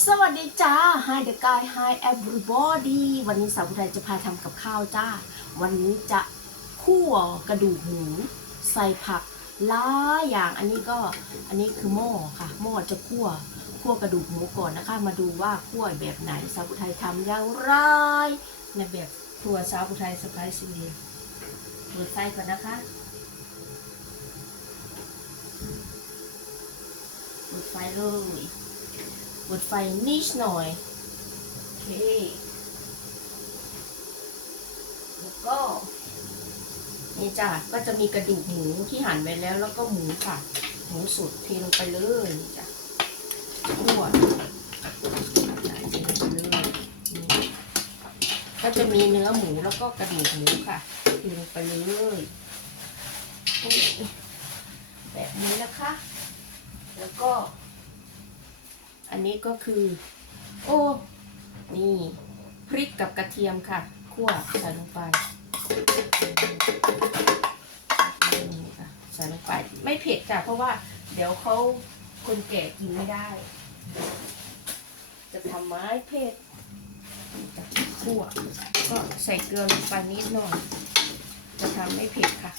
สวัสดีจ้า Hi the guy Hi everybody วันนี้สาวผู้ไทยจะพาทำกับข้าวจ้า วันนี้จะคั่วกระดูกหมูใส่ผักหลายอย่าง อันนี้ก็ อันนี้คือหม้อค่ะ หม้อจะคั่ว คั่วกระดูกหมูก่อนนะคะ มาดูว่าคั่วแบบไหนสาวผู้ไทยทำอย่างไร ในแบบครัวสาวผู้ไทยสไปซี่เปิดไฟก่อนนะคะเปิดไฟเลย เปิดไฟนิดหน่อยโอเคแล้วก็นี่จ้ะก็จะมีกระดูกหมูที่หั่นไว้แล้ว แล้วก็หมูค่ะ หมูสุดเทลงไปเลยนี่จ้ะคั่วใส่เทลงไปเลยก็จะมีเนื้อหมูแล้วก็กระดูกหมูค่ะเทลงไปเลยแบบนี้นะคะ แล้วก็ อันนี้ก็คือ โอ้นี่พริกกับกระเทียมค่ะคั่วใส่ลงไปนี่ค่ะใส่ลงไป ไม่เผ็ดค่ะเพราะว่า เดี๋ยวเขาคนแก่กินไม่ได้ จะทำไม้เผ็ดคั่วก็ใส่เกลือลงไปนิดหน่อย จะทำไม่เผ็ดค่ะ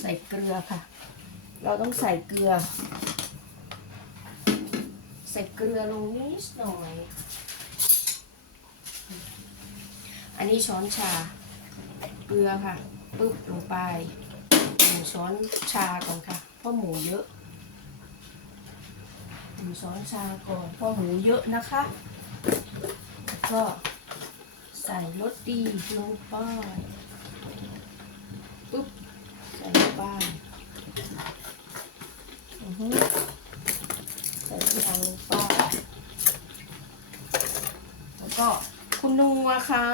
ใส่เกลือค่ะ เราต้องใส่เกลือ ใส่เกลือลงนิดหน่อย อันนี้ช้อนชา เกลือค่ะปึ๊บลงไปหนึ่งช้อนชาก่อนค่ะ เพราะหมูเยอะหนึ่งช้อนชาก่อนเพราะหมูเยอะนะคะแล้วก็ใส่รสดีลงไป ปึ๊บ ใส่ลงไปอือฮึ ใส่ทุกอย่างลงไปแล้วก็ ค่ะ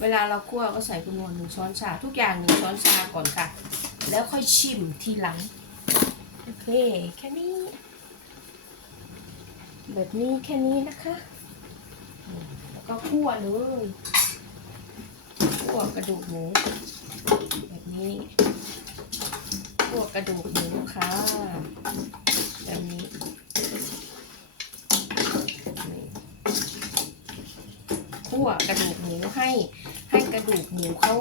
เวลาเราคั่วก็ใส่คุณนัวหนึ่งช้อนชา ทุกอย่างหนึ่งช้อนชาก่อนค่ะ แล้วค่อยชิมทีหลัง โอเค แค่นี้ แบบนี้แค่นี้นะคะ แล้วก็คั่วเลยคั่วกระดูกหมูแบบนี้คั่วกระดูกหมูค่ะแบบนี้ คั่วกระดูกหมูให้ให้กระดูกหมูเข้า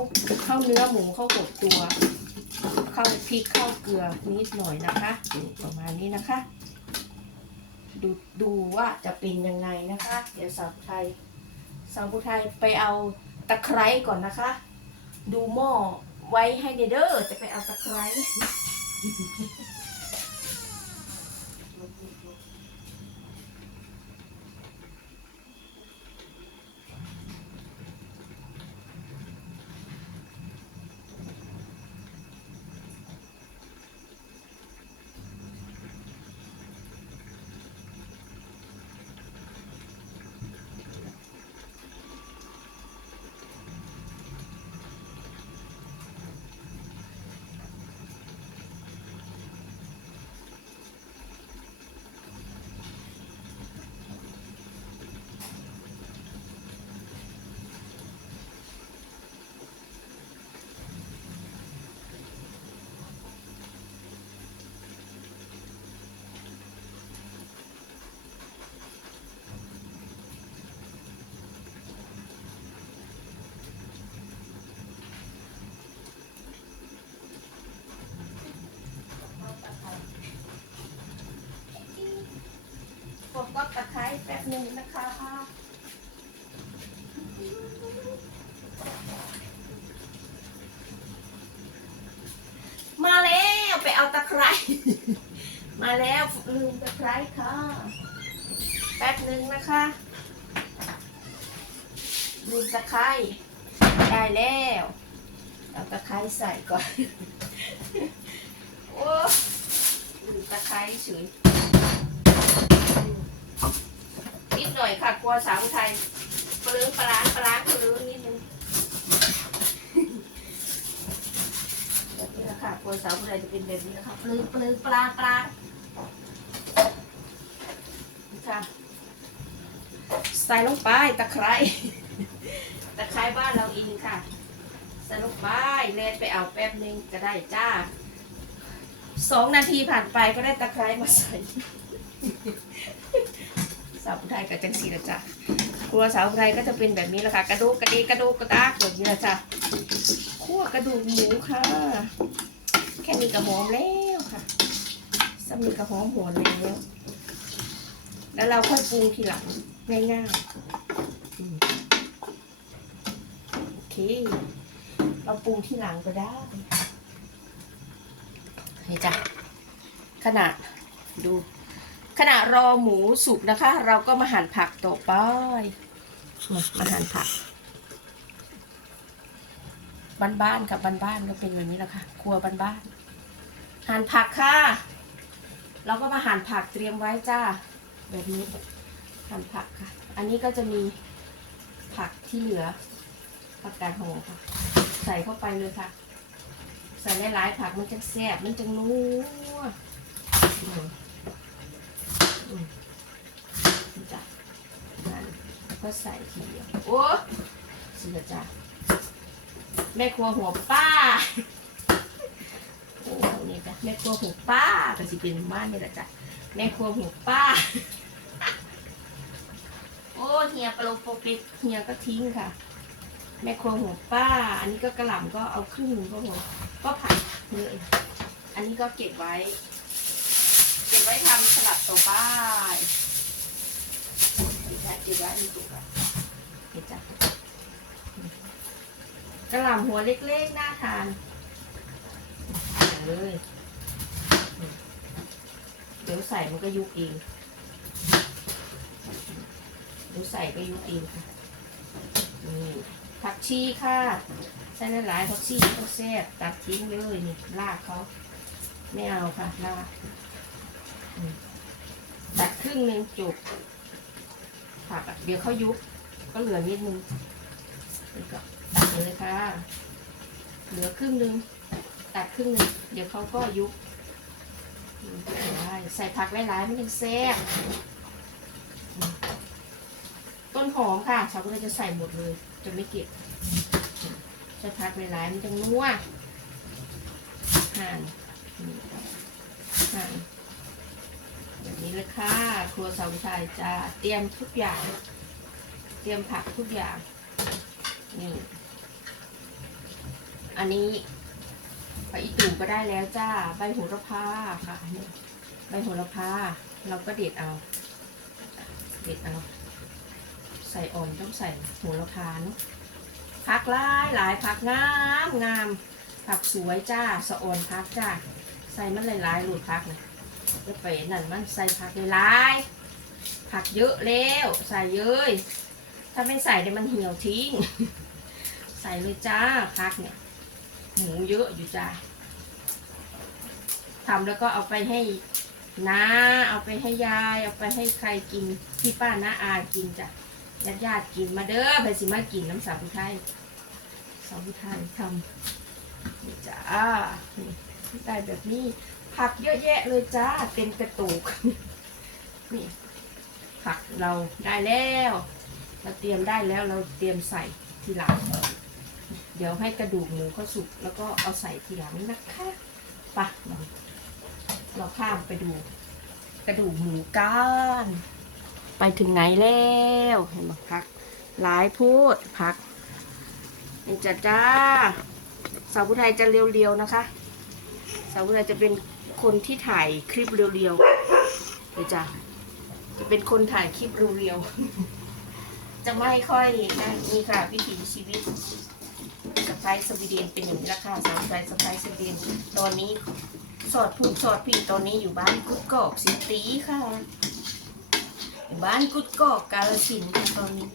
เข้าเนื้อหมูเข้าหดตัว เข้าพริกเข้าเกลือนิดหน่อยนะคะประมาณนี้นะคะ ดูดูว่าจะเป็นยังไงนะคะ เดี๋ยวสาวไทยสาวผู้ไทยไปเอาตะไคร้ก่อนนะคะ ดูหม้อไว้ให้เด้อจะไปเอาตะไคร้ หนึ่งนะคะมาแล้วไปเอาตะไคร้มาแล้วลืมตะไคร้ค่ะแป๊บหนึ่งนะคะลืมตะไคร้ได้แล้วเอาตะไคร้ใส่ก่อนโอ้ลืมตะไคร้เฉย หน่อยค่ะกลัวสาวไทยปลื้มปลาร้าปลาร้าปลื้มนิดนึงแบบนี้นะคะกลัวสาวไทยจะเป็นแบบนี้นะคะปลื้มปลื้มปลาปลาค่ะใส่ลงไปตะไคร้ตะไคร้บ้านเราเองค่ะใส่ลงไปแลนไปเอาแป๊บนึงก็ได้จ้าสองนาทีผ่านไปก็ได้ตะไคร้มาใส่ สาวผู้ชายกับจังสีละจ้ะครัวสาวไทยก็จะเป็นแบบนี้แหละค่ะ กระดูกกระดีกระดูกกระดากแบบนี้ละจ้ะคั่วกระดูกหมูค่ะ แค่นี้ก็หอมแล้วค่ะสมีก็หอมหวแล้ว แล้วเราค่อยปรุงทีหลังง่ายๆโอเค เราปรุงทีหลังก็ได้นี่จ้ะขนาดดู ขณะรอหมูสุกนะคะ เราก็มาหั่นผักต่อไปมาหั่นผัก บ้านๆกับบ้านๆก็เป็นแบบนี้แหละค่ะ ครัวบ้านๆหั่นผักค่ะ เราก็มาหั่นผักเตรียมไว้จ้าแบบนี้หั่นผักค่ะ อันนี้ก็จะมีผักที่เหลือผักกาดหอมค่ะ ใส่เข้าไปเลยค่ะ ใส่หลายๆผักมันจะแซ่บมันจะนัว จ้ะนั่นก็ใส่ทีเดียวโอ้สียจ้ะแม่ครัวหัวป้าโอ้นี่จ้ะแม่ครัวหัวป้าก็สิเป็นบ้านนี่แหละจ้ะแม่ครัวหัวป้า โอ้เฮียปลาโลโปปิกเฮียก็ทิ้งค่ะ แม่ครัวหัวป้า อันนี้ก็กระหล่ำก็เอาครึ่งก็หัวก็ผัดเลยอันนี้ก็เก็บไว้ ไว้ทำสลัดตัวบ้านนี่จ้ะเก็บไว้ในตู้กันนี่จ้ะกระหล่ำหัวเล็กๆ น่าทานเลยเดี๋ยวใส่มันก็ยุบเองเดี๋ยวใส่ก็ยุบเองค่ะนี่ผักชีค่ะใส่หลายๆผักชีก็แซ่บตัดทิ้งเลยนี่รากเขาไม่เอาค่ะราก ตัดครึ่งหนึ่งจุกผักเดี๋ยวเขายุบก็เหลือนิดนึงนี่ก็ตัดเลยค่ะ เหลือครึ่งหนึ่งตัดครึ่งหนึ่งเดี๋ยวเขาก็ยุบใส่ผักหลายๆมันยังแซ่บต้นหอมค่ะชาวก็เลยจะใส่หมดเลย จะไม่เก็บใส่ผักหลายๆมันจะนัวหั่นหั่น นี้เลยค่ะ ครัวสาวไทยจะเตรียมทุกอย่าง เตรียมผักทุกอย่าง นี่ อันนี้ไปอีตู่ก็ได้แล้วจ้า ใบโหระพาค่ะนี่ใบโหระพา เราก็เด็ดเอา เด็ดเอา ใส่อ่อนต้องใส่โหระพาเนอะผักหลายหลายผักงามงามผักสวยจ้า สะอ่อนผักจ้า ใส่มันหลายๆหลุดผักนะ จะไปนั่นมันใส่ผักหลายผักเยอะแล้วใส่เยอะถ้าไม่ใส่เดี๋ยวมันเหี่ยวทิ้ง ใส่เลยจ้าผักเนี่ยหมูเยอะอยู่จ้าทำแล้วก็เอาไปให้น้าเอาไปให้ยาย เอาไปให้ใครกินพี่ป้าน้าอากินจ้ะญาติญาติกินมาเด้อไปสิมากินน้ำสาวผู้ไทยสาวผู้ไทยทำนี่จ้าได้แบบนี้ ผักเยอะแยะเลยจ้าเต็มกระตุกนี่ผักเราได้แล้ว เราเตรียมได้แล้วเราเตรียมใส่ทีหลัง เดี๋ยวให้กระดูกหมูเขาสุกแล้วก็เอาใส่ทีหลังนะคะไปะเราเราข้ามไปดู กระดูกหมูก้านไปถึงไหนแล้วเห็นไหมพัก หลายพูดพักนี่จ้าจ้าสาวผู้ไทยจะเรียวๆนะคะ สาวผู้ไทยจะเป็น คนที่ถ่ายคลิปเรียวๆเดี๋ยวจ้าจะเป็นคนถ่ายคลิปเรียวๆจะไม่ค่อยนะนี่ค่ะวิถีชีวิตสไปซ์สวีเดนเป็นอย่างนี้ละค่ะสาวไทยสไปซ์สวีเดนตอนนี้สอดผูกสอดผิดตอนนี้อยู่บ้านกุดกอกสิตีค่ะบ้านกุดกอกกาลสินค่ะตอนนี้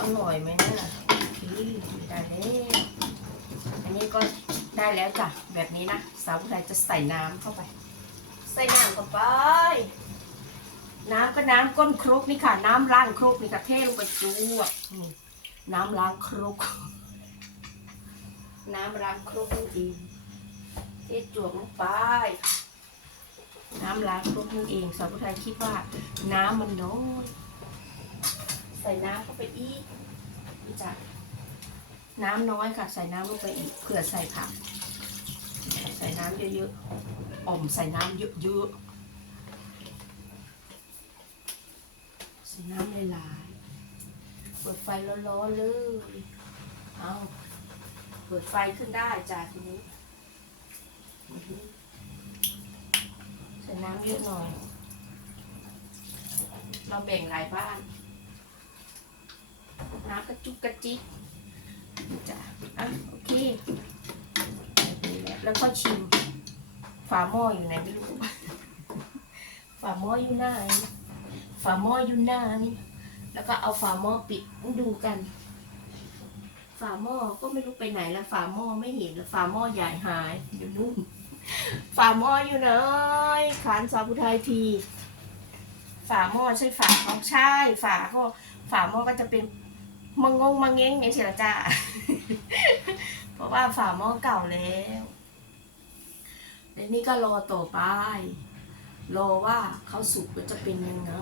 อร่อยไหมเนี่ยได้แล้วอันนี้ก็ ได้แล้วจ้ะแบบนี้นะสาวไทยจะใส่น้ำเข้าไป ใส่น้ำเข้าไปน้ำก็น้ำก้นครกนี่ค่ะ น้ำล้างครกนี่ค่ะเทลงไปจูวกนี่น้ำล้างครก น้ำล้างครกนั่นเองเทจวกลงไป น้ำล้างครกนั่นเองสาวผู้ไทยคิดว่า น้ำมันน้อยใส่น้ำเข้าไปอีกนี่จ้ะ น้ำน้อยค่ะ ใส่น้ำลงไปอีกเผื่อใส่ผักใส่น้ำเยอะๆอ่มใส่น้ำเยอะๆใส่น้ำหลายๆเปิดไฟร้อนๆเลยเอาเปิดไฟขึ้นได้จ้าทีนี้ใส่น้ำเยอะหน่อย เราแบ่งหลายบ้าน น้ำกระจุกกระจิก จ้ะอะโอเคแล้วก็ชิมฝาหม้ออยู่ไหนไม่รู้ฝาหม้ออยู่ไหนฝาหม้ออยู่ไหนแล้วก็เอาฝาหม้อปิดดูกัน ฝาหม้อก็ไม่รู้ไปไหนแล้วฝาหม้อไม่เห็นแล้วฝาหม้อใหญ่หายอยู่นู่นฝาหม้ออยู่ไหนขานสาวพุไทยที ฝาหม้อใช่ฝาของใช่ฝาก็ฝาหม้อก็จะเป็น มังงงมังเง้งอย่างเสียจ้า เพราะว่าฝาหม้อเก่าแล้วเดี๋ยวนี้ก็รอต่อไป รอว่าเขาสุกจะเป็นยังไง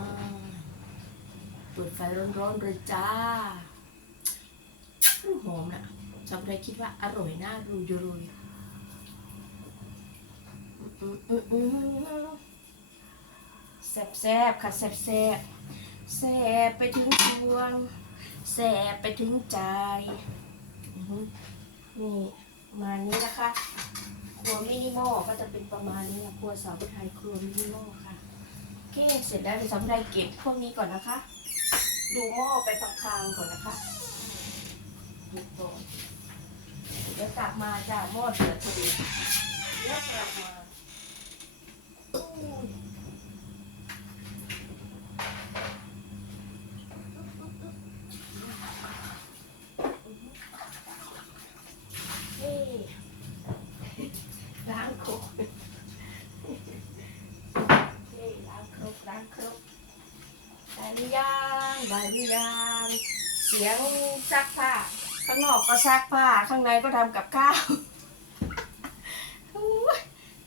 เปิดไฟร้อนๆเลยจ้าหอมนะจำได้คิดว่าอร่อยน่ารูยรุยแซ่บๆค่ะแซ่บๆแซ่บไปถึงดวง แซ่บไปถึงใจนี่มานี้นะคะครัวมินิมอลก็จะเป็นประมาณนี้นะครัวสาวไทยครัวมินิมอลค่ะโอเคเสร็จแล้วเดี๋ยวสาวไทยเก็บพวกนี้ก่อนนะคะ ดูหม้อไปพังก่อนนะคะดูก่อนเดี๋ยวกลับมาจ้าหม้อเดือดพอดีเดี๋ยวกลับมาอู้ยเฮ้ล้างครกเฮ้ล้าง ครกล้ารกได้หรือยังได้หรือยังเสียงซักผ้า ข้างนอกก็ซักผ้า ข้างในก็ทำกับข้าว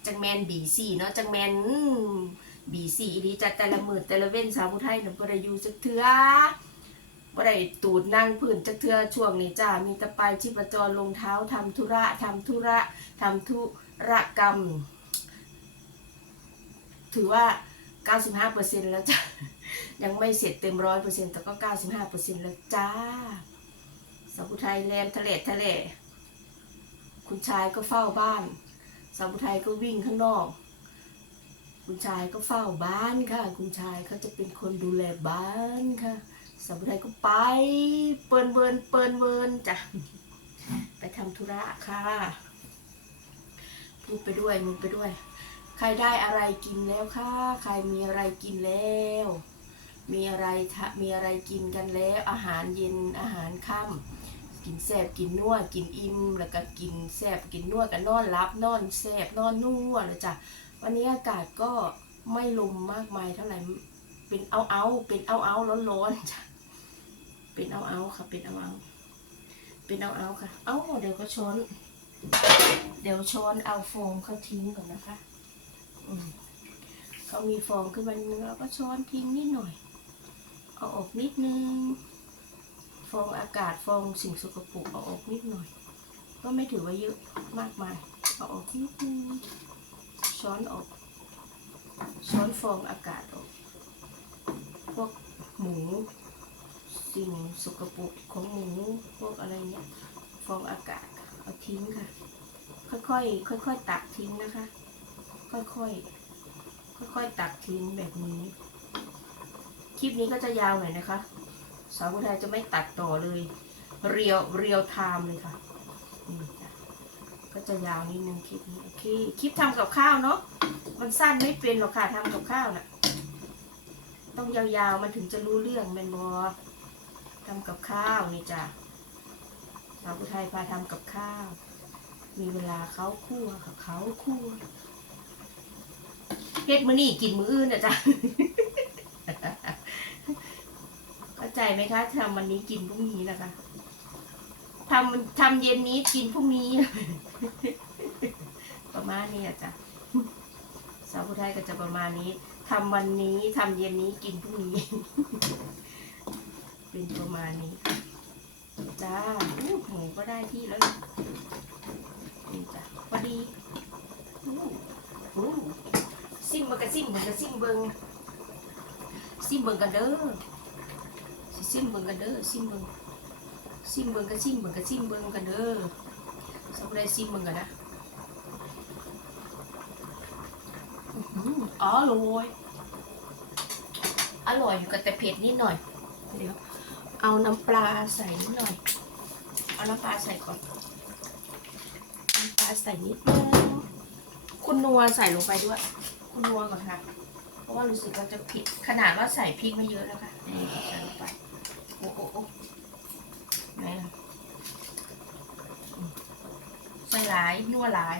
จังแมนบีสี่เนาะจังแมนบีสี่ดีจัดแต่ละมือแต่ละเว้นสาวผู้ไทยน่ะบ่ได้อยู่จักเทื่อบ่ได้ตูดนั่งพื้นจักเทื่อช่วงนี้จ้า มีต่ไปชีพจรลงเท้าทำธุระทำธุระทำธุระกรรม ถือว่า 95%แล้วจ้ะ ยังไม่เสร็จเต็มร้อยเปอร์เซ็นต์แต่ก็ 95%แล้วจ้าสาวผู้ไทยแลนทะเลทะเล คุณชายก็เฝ้าบ้านสาวผู้ไทยก็วิ่งข้างนอก คุณชายก็เฝ้าบ้านค่ะ คุณชายเขาจะเป็นคนดูแลบ้านค่ะสาวผู้ไทยก็ไปเปินเวินเปินเวินจ้ะ ไปทำธุระค่ะพูดไปด้วยมึงไปด้วย ใครได้อะไรกินแล้วค่ะใครมีอะไรกินแล้ว มีอะไรมีอะไรกินกันแล้ว อาหารเย็นอาหารค่ำกินแซบกินนัวกินอิ่มแล้วก็กินแซบกินนัวกันนอนรับนอนแซบนอนนัวเลยจ้ะวันนี้อากาศก็ไม่ลมมากมายเท่าไหร่เป็นเอาเอาเป็นเอาเอาร้อนร้อนจ้ะเป็นเอาเอาค่ะ เป็นเอาเอาเป็นเอาเอาค่ะ เอ้าเดี๋ยวก็ช้อน เดี๋ยวช้อนเอาฟองเขาทิ้งก่อนนะคะ เขามีฟองขึ้นมานิดนึงเราก็ช้อนทิ้งนิดหน่อย เอาออกนิดนึง ฟองอากาศฟองสิ่งสกปรกเอาออกนิดหน่อย ก็ไม่ถือว่าเยอะมากมาย เอาออกนิดนึง ช้อนออก ช้อนฟองอากาศออก พวกหมูสิ่งสกปรกของหมูพวกอะไรเนี้ย ฟองอากาศเอาทิ้งค่ะ ค่อยๆ ค่อยๆ ตักทิ้งนะคะ ค่อยๆ ค่อยๆ ตักทิ้งแบบนี้ คลิปนี้ก็จะยาวหน่อยนะคะ สาวผู้ไทยจะไม่ตัดต่อเลย เรียว เรียวไทม์เลยค่ะ ก็จะยาวนิดนึงคลิปนี้ โอเค คลิปทำกับข้าวเนาะ มันสั้นไม่เป็นหรอกค่ะทำกับข้าวน่ะ ต้องยาวๆ มันถึงจะรู้เรื่องเป็นบอทำกับข้าวนี่จ้ะสาวผู้ไทยพาทำกับข้าว มีเวลาเขาคั่วกับเขาคั่ว เฮ็ดมื้อนี้กินมื้ออื่นนะจ๊ะเข้าใจไหมคะทำวันนี้กินพรุ่งนี้นะคะทำทำเย็นนี้กินพรุ่งนี้ ประมาณนี้อะจ้ะสาวผู้ไทยก็จะประมาณนี้ทำวันนี้ทำเย็นนี้กินพรุ่งนี้ เป็นประมาณนี้จ้าอู้หมูก็ได้ที่แล้วนี่จ้ะพอดีอู้อู้ซิ มันกระซิมมันกระซิมเบิงซิมเบิงกันเด้อซิมเบิงกันเด้อซิมเบิงซิมเบิงกันซิมเบิงกันซิมเบิงกันเด้อสำหรับซิมเบิงกันนะอื้อหืออร่อยอร่อยอยู่กับแต่เผ็ดนิดหน่อย เดี๋ยว เอาน้ำปลาใส่นิดหน่อย เอาน้ำปลาใส่ก่อน น้ำปลาใส่นิดนึง คุณนัวใส่ลงไปด้วย คุณนัวก่อนค่ะ เพราะว่ารู้สึกว่าจะผิดขนาดว่าใส่พริกไม่เยอะแล้วค่ะนี่ใส่ลงไปโอ้โอ้โอ้ไหนล่ะอืมใส่หลายนัวหลาย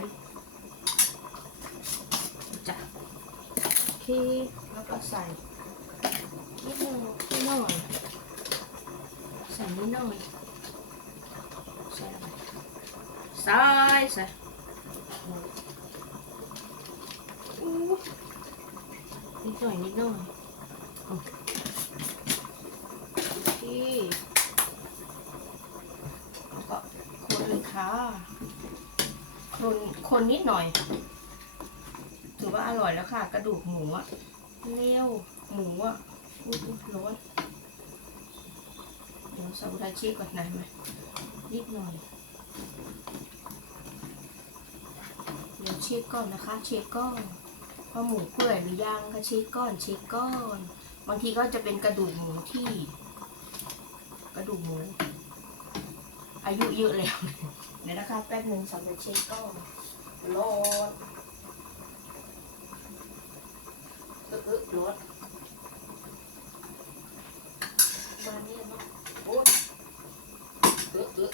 จ้ะโอเคแล้วก็ใส่นิดนึงนิดหน่อยใส่นิดหน่อยใส่ลงไปใส่ใส่อู้ นิดหน่อยนิดหน่อยโอเคแล้วก็คนเลยค่ะคนคนนิดหน่อย ถือว่าอร่อยแล้วค่ะ กระดูกหมูอะเลี้ยวหมูอะอุ้ยอุ๊ยร้อนเดี๋ยวสาบุไรเช็คก่อนนานไหมนิดหน่อยเดี๋ยวเช็คก่อนนะคะ เช็คก่อน ว่าหมูเปื่อยหรือยังก็เช็คก่อนเช็คก่อน บางทีก็จะเป็นกระดูกหมูที่ กระดูกหมู อายุเยอะแล้วเดี๋ยวนะคะแป๊บหนึ่งสำหรับเช็คก่อนรอดเออเออรถมาเนี่ยเนาะโอ๊ยเออเออ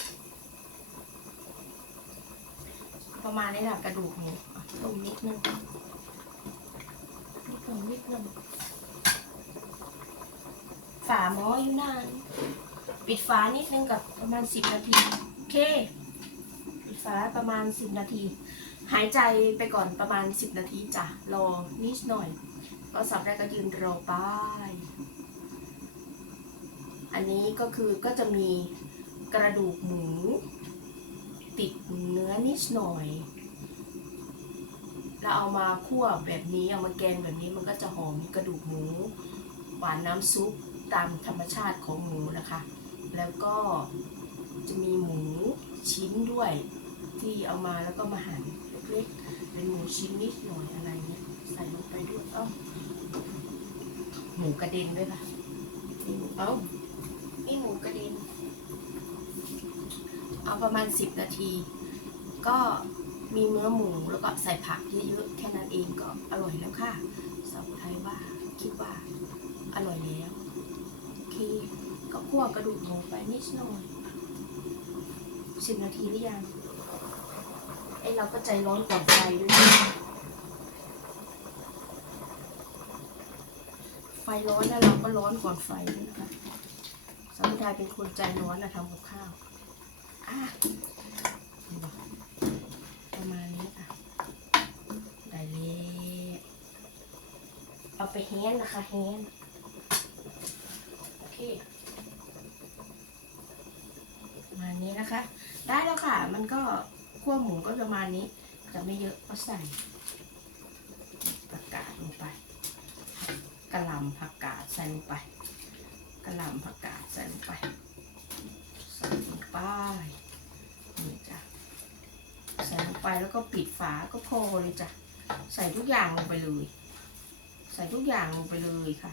ประมาณนี้แหละกระดูกหมูอะต้มนิดนึง นิดนึงฝาหม้ออยู่นาน ปิดฝานิดนึงกับประมาณสิบนาที โอเค ปิดฝาประมาณสิบนาที หายใจไปก่อนประมาณสิบนาทีจ้ะ รอนิดหน่อย ก็สับได้ก็ยืนรอไป้ายอันนี้ก็คือก็จะมีกระดูกหมู ติดเนื้อนิดหน่อย แล้วเอามาคั่วแบบนี้เอามาแกงแบบนี้มันก็จะหอมกระดูกหมูหวานน้ำซุปตามธรรมชาติของหมูนะคะ แล้วก็จะมีหมูชิ้นด้วย ที่เอามาแล้วก็มาหั่นเล็กๆเป็นหมูชิ้นนิดหน่อยอะไรเนี่ยใส่ลงไปด้วยเอ้าหมูกระเด็นด้วยค่ะเอ้านี่หมูกระเด็น เอาประมาณสิบนาที ก็ มีเนื้อหมูแล้วก็ใส่ผักเยอะๆแค่นั้นเองก็อร่อยแล้วค่ะสาวไทยว่าคิดว่าอร่อยแล้วโอเคก็คั่วกระดูกหมูไปนิดหน่อยสิบนาทีหรือยังไอเราก็ใจร้อนก่อนไฟด้วยไฟร้อนแล้วเราก็ร้อนก่อนไฟด้วยนะคะสาวไทยเป็นคนใจร้อนนะทำกับข้าวอะมาณนี้อะ ได้เลย เอาไปแฮนนะคะแฮนโอเค มานี้นะคะ ได้แล้วค่ะ มันก็ขั้วหมูก็ประมาณนี้ จะไม่เยอะก็ใส่ผักกาดลงไปกระหล่ำผักกาดใส่ลงไปกระหล่ำผักกาดใส่ลงไปใส่ลงไปนี่จ้ะใส่ลงไปแล้วก็ปิดฝาก็พอเลยจ้ะใส่ทุกอย่างลงไปเลย ใส่ทุกอย่างลงไปเลยค่ะ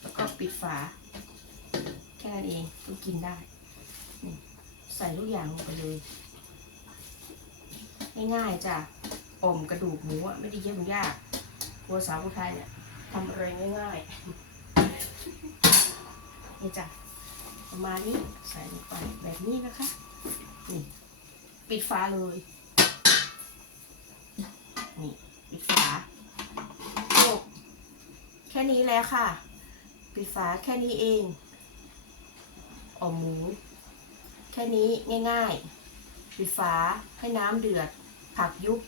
แล้วก็ปิดฝา แค่นั้นเองก็กินได้ ใส่ทุกอย่างลงไปเลย ง่ายๆจ้ะอมกระดูกหมูอะไม่ได้เยุ่งยากครัวสาวผู้ไทยเนี่ยทำอะไรง่ายๆนี่จ้ะประมาณนี้ใส่ลงไปแบบนี้นะคะนี่ปิดฝาเลยนี่ ปิดฝาจบแค่นี้แล้วค่ะ ปิดฝาแค่นี้เองออหมู แค่นี้ง่าย ๆ ปิดฝาให้น้ำเดือด ผักยุบ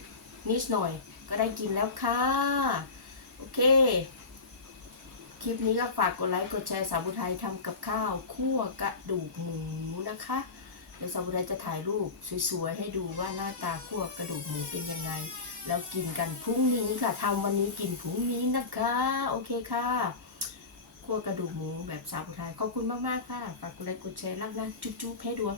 นิดหน่อย ก็ได้กินแล้วค่ะ โอเค คลิปนี้ก็ฝากกดไลค์กดแชร์สาวบุไทยทำกับข้าวคั่วกระดูกหมูนะคะเดี๋ยวสาวบุไทยจะถ่ายรูปสวยๆให้ดูว่าหน้าตาคั่วกระดูกหมูเป็นยังไง แล้วกินกันพรุ่งนี้ค่ะทำวันนี้กินพรุ่งนี้นะคะ โอเคค่ะคั่วกระดูกหมูแบบสาวไทยขอบคุณมากๆค่ะฝากกดไลค์กดแชร์รักนะจุ๊บๆให้ดวง